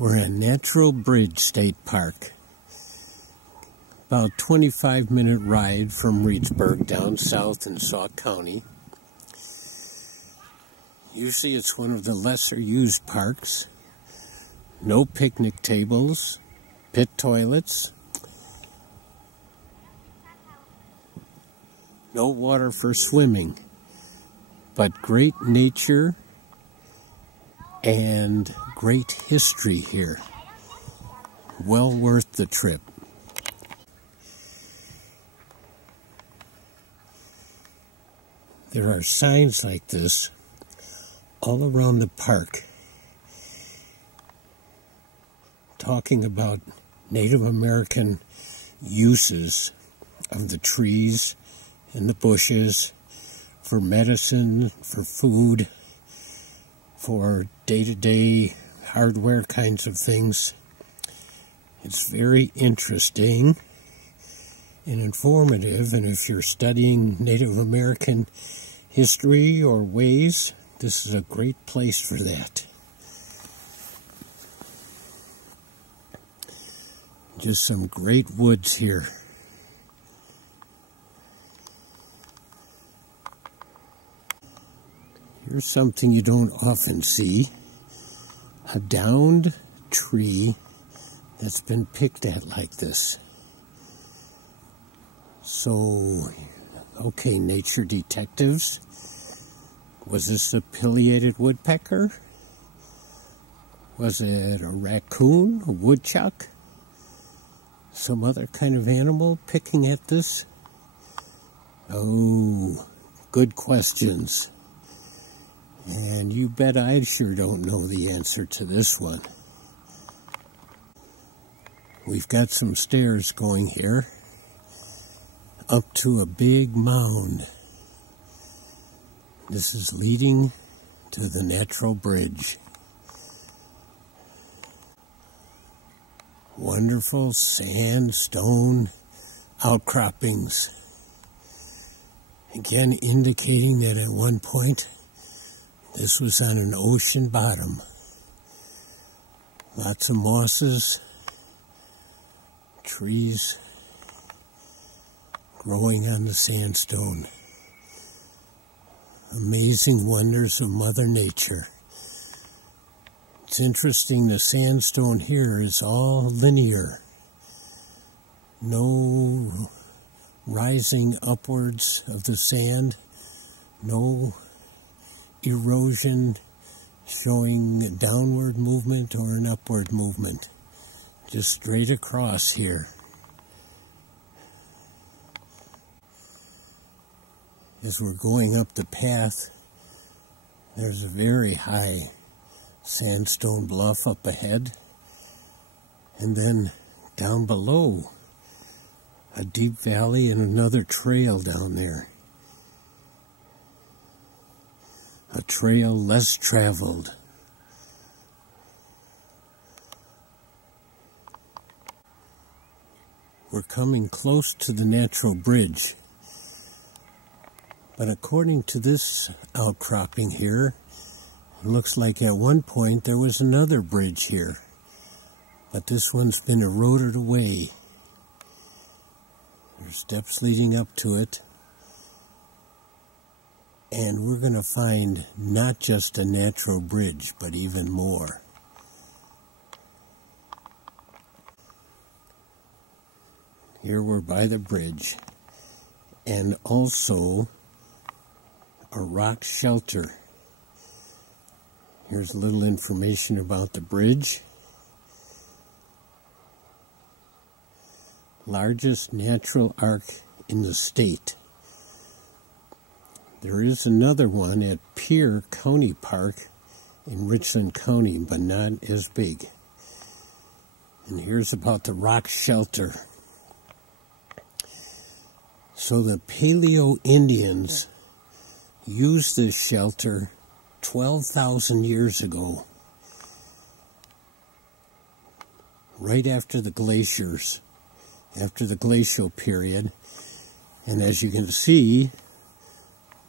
We're at Natural Bridge State Park. About 25-minute ride from Reedsburg down south in Sauk County. Usually it's one of the lesser used parks. No picnic tables, pit toilets, no water for swimming, but great nature and great history here. Well worth the trip. There are signs like this all around the park talking about Native American uses of the trees and the bushes for medicine, for food, for day-to-day hardware kinds of things. It's very interesting and informative, and if you're studying Native American history or ways, this is a great place for that. Just some great woods here. Here's something you don't often see. A downed tree that's been picked at like this. So, okay, nature detectives. Was this a pileated woodpecker? Was it a raccoon, a woodchuck? Some other kind of animal picking at this? Oh, good questions. And you bet I sure don't know the answer to this one. We've got some stairs going here up to a big mound. This is leading to the Natural Bridge. Wonderful sandstone outcroppings. Again, indicating that at one point this was on an ocean bottom. Lots of mosses, trees growing on the sandstone. Amazing wonders of Mother Nature. It's interesting, the sandstone here is all linear. No rising upwards of the sand, no erosion showing a downward movement or an upward movement. Just straight across here. As we're going up the path, there's a very high sandstone bluff up ahead, and then down below, a deep valley and another trail down there. A trail less traveled. We're coming close to the Natural Bridge. But according to this outcropping here, it looks like at one point there was another bridge here. But this one's been eroded away. There's steps leading up to it. And we're going to find not just a natural bridge, but even more. Here we're by the bridge. And also a rock shelter. Here's a little information about the bridge. Largest natural arc in the state. There is another one at Pierre County Park in Richland County, but not as big. And here's about the rock shelter. So the Paleo Indians used this shelter 12,000 years ago, right after the glaciers, after the glacial period. And as you can see,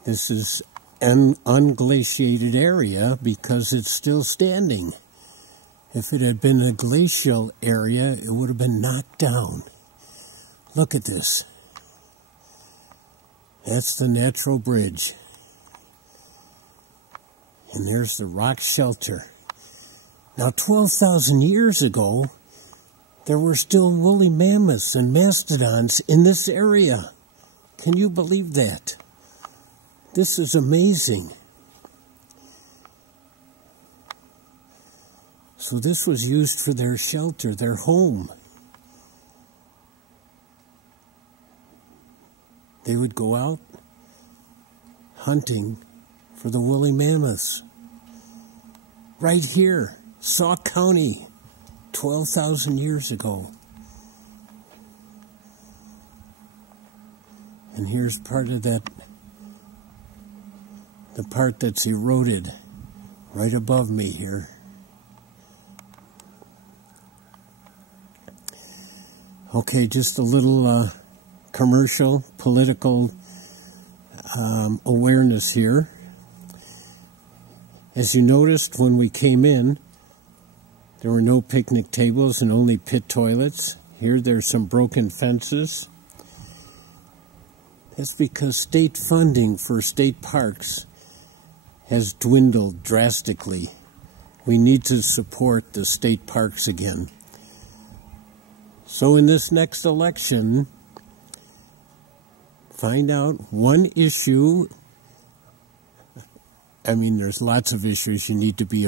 this is an unglaciated area because it's still standing. If it had been a glacial area, it would have been knocked down. Look at this. That's the natural bridge. And there's the rock shelter. Now, 12,000 years ago, there were still woolly mammoths and mastodons in this area. Can you believe that? This is amazing. So this was used for their shelter, their home. They would go out hunting for the woolly mammoths. Right here, Sauk County, 12,000 years ago. And here's part of that, the part that's eroded right above me here. Okay, just a little commercial, political awareness here. As you noticed when we came in, there were no picnic tables and only pit toilets. Here there's some broken fences. That's because state funding for state parks has dwindled drastically. We need to support the state parks again. So in this next election, find out one issue. I mean, there's lots of issues you need to be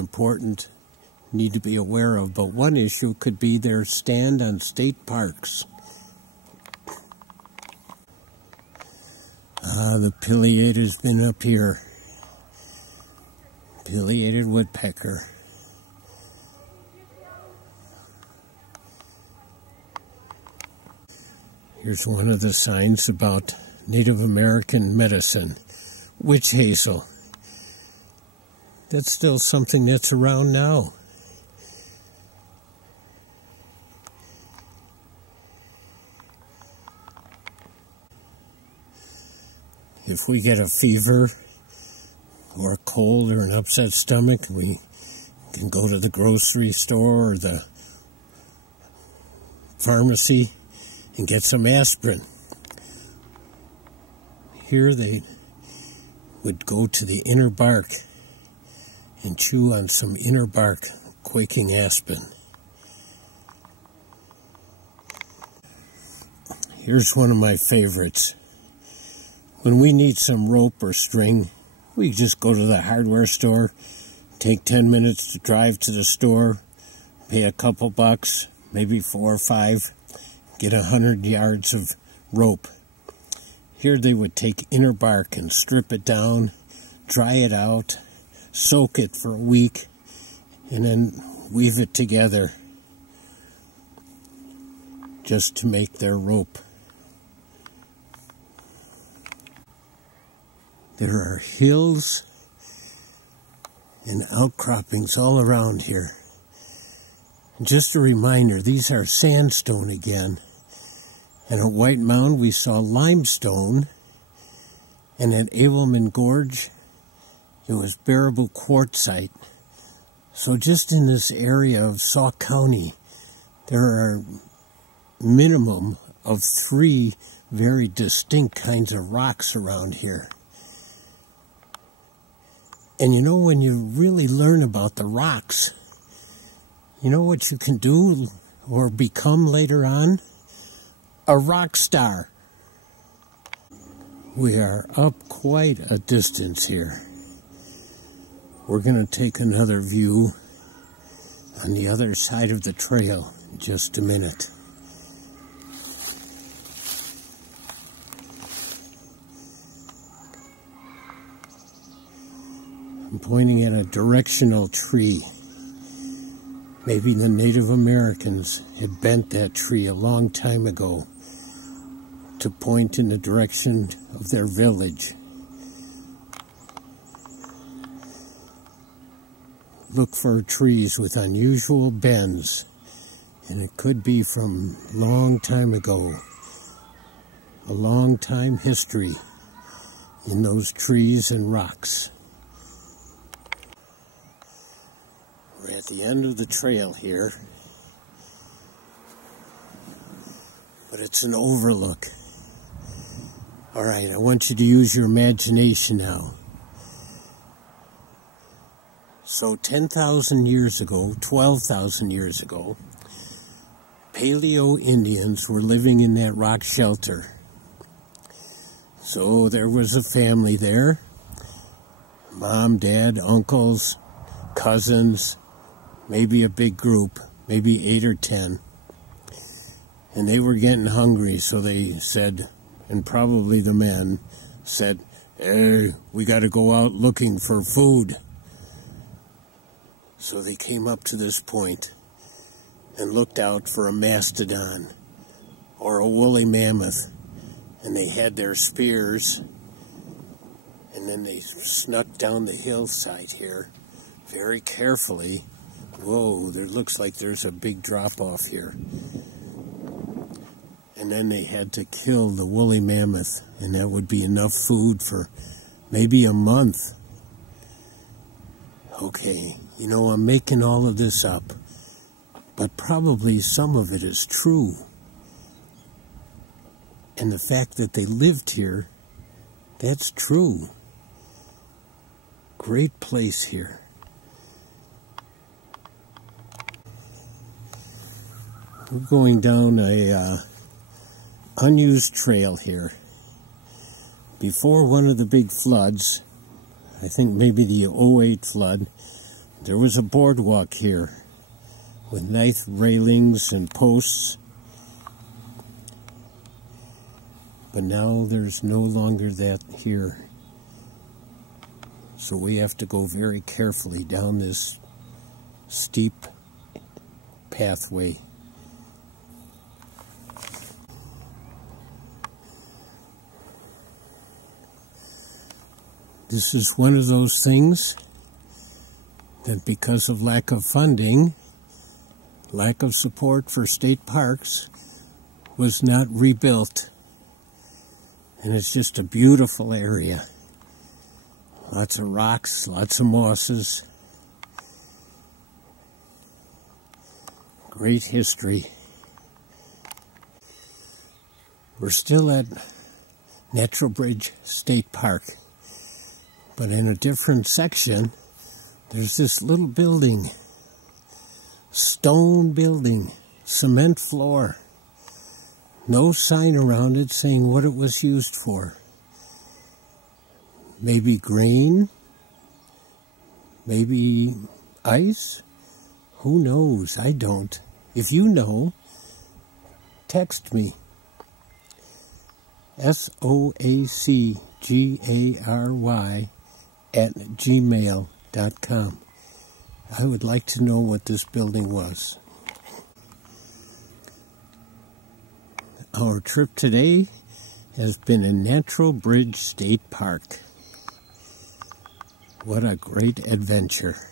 aware of, but one issue could be their stand on state parks. The pileator's been up here. Pileated woodpecker. Here's one of the signs about Native American medicine. Witch hazel. That's still something that's around now. If we get a fever or a cold or an upset stomach, we can go to the grocery store or the pharmacy and get some aspirin. Here they would go to the inner bark and chew on some inner bark quaking aspen. Here's one of my favorites. When we need some rope or string, we just go to the hardware store, take 10 minutes to drive to the store, pay a couple bucks, maybe 4 or 5, get 100 yards of rope. Here they would take inner bark and strip it down, dry it out, soak it for a week, and then weave it together just to make their rope. There are hills and outcroppings all around here. And just a reminder, these are sandstone again. And at White Mound we saw limestone, and at Abelman Gorge it was bearable quartzite. So just in this area of Sauk County, there are minimum of 3 very distinct kinds of rocks around here. And you know, when you really learn about the rocks, you know what you can do or become later on? A rock star. We are up quite a distance here. We're going to take another view on the other side of the trail in just a minute. I'm pointing at a directional tree. Maybe the Native Americans had bent that tree a long time ago to point in the direction of their village. Look for trees with unusual bends, and it could be from a long time ago, a long time history in those trees and rocks. We're at the end of the trail here, but it's an overlook. All right, I want you to use your imagination now. So 10,000 years ago, 12,000 years ago, Paleo Indians were living in that rock shelter. So there was a family there. Mom, dad, uncles, cousins, maybe a big group, maybe 8 or 10. And they were getting hungry, so they said, and probably the men said, "Hey, we got to go out looking for food." So they came up to this point and looked out for a mastodon or a woolly mammoth. And they had their spears, and then they snuck down the hillside here very carefully. Whoa, there looks like there's a big drop-off here. And then they had to kill the woolly mammoth, and that would be enough food for maybe a month. Okay, you know, I'm making all of this up, but probably some of it is true. And the fact that they lived here, that's true. Great place here. We're going down a unused trail here. Before one of the big floods, I think maybe the '08 flood, there was a boardwalk here with nice railings and posts. But now there's no longer that here. So we have to go very carefully down this steep pathway. This is one of those things that because of lack of funding, lack of support for state parks, was not rebuilt. And it's just a beautiful area. Lots of rocks, lots of mosses. Great history. We're still at Natural Bridge State Park. But in a different section, there's this little building. Stone building. Cement floor. No sign around it saying what it was used for. Maybe grain? Maybe ice? Who knows? I don't. If you know, text me. SOACGARY@gmail.com. I would like to know what this building was. Our trip today has been in Natural Bridge State Park. What a great adventure.